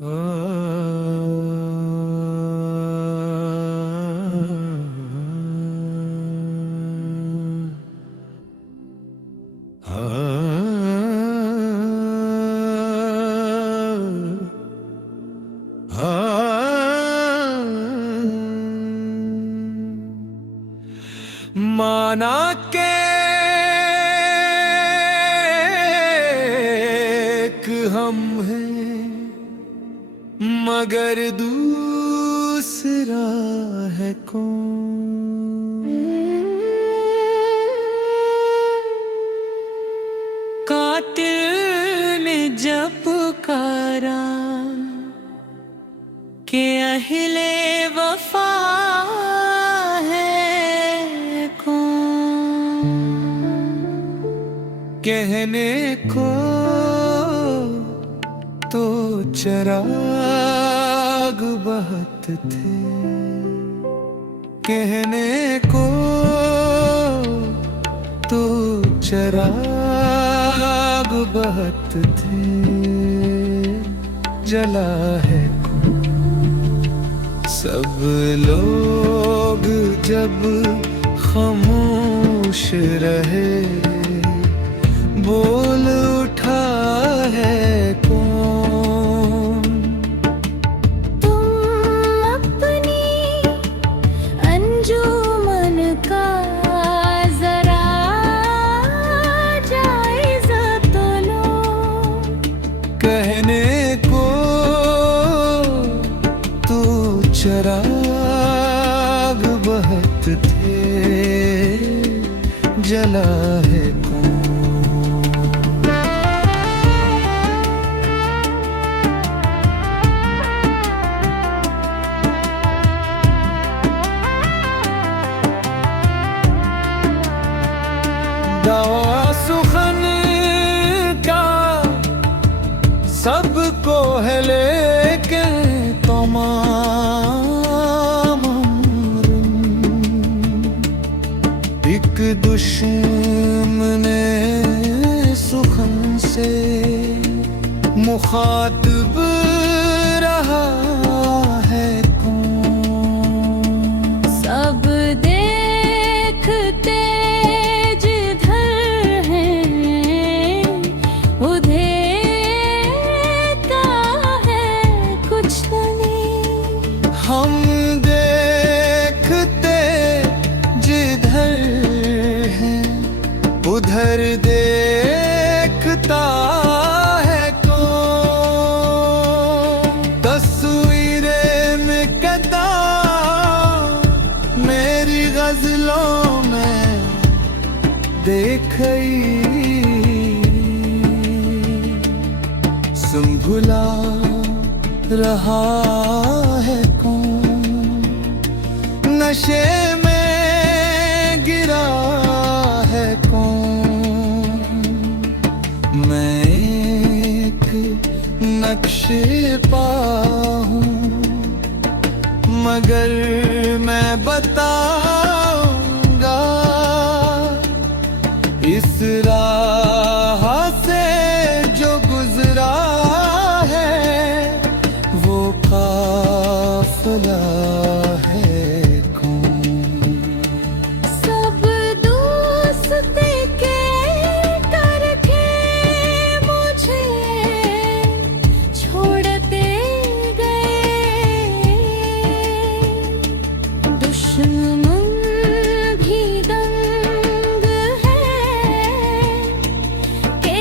माना के एक हम हैं मगर दूसरा है कौन। कातिल ने जब पुकारा के अहले वफा कहने को तो चिराग बहुत थे, कहने को तो चिराग बहुत थे, जला है सब लोग जब खामोश रहे, बोल उठा है कौन। तुम अपनी अंजुमन का जरा जायजा तो लो, कहने को तो चिराग बहुत थे, जला है कौन। दावा सुखन का सबको है लेकिन तमाम एक दुश्मने सुखन से मुखातिब रहा है कौन। सब देखते हम देखते जिधर हैं उधर देखता है कौन। तस्वीरें में कदा मेरी गजलों में देखई, संभुला रहा है कौन। नशे में गिरा है कौन। मैं एक नक्शे पा हूँ मगर मैं बताऊंगा इस राह से जो गुजरा है वो काफिला है कौन। सब दोस्ती के करके मुझे छोड़ते गए, दुश्मन भी दंग है कि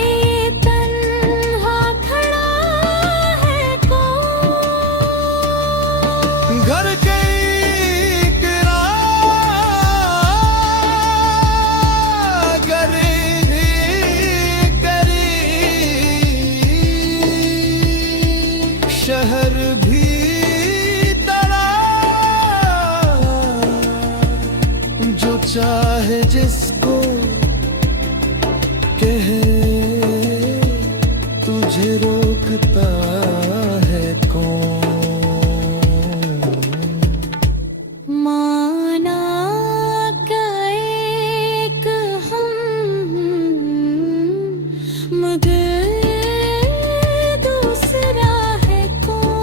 तन्हा खड़ा है कौन। घर के किरागर ही करी, शहर भी तड़ा, जो चाहे जिसको कहे तुझे रोकता है कौन। माना का एक हम मगर दूसरा है कौन।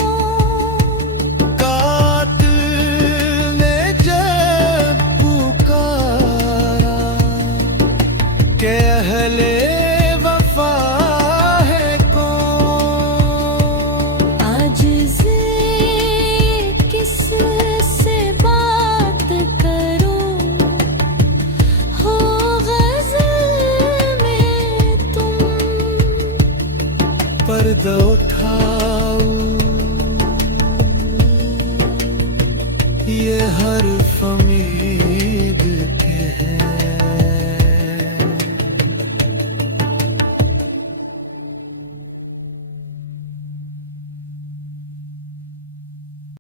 दर्द उठा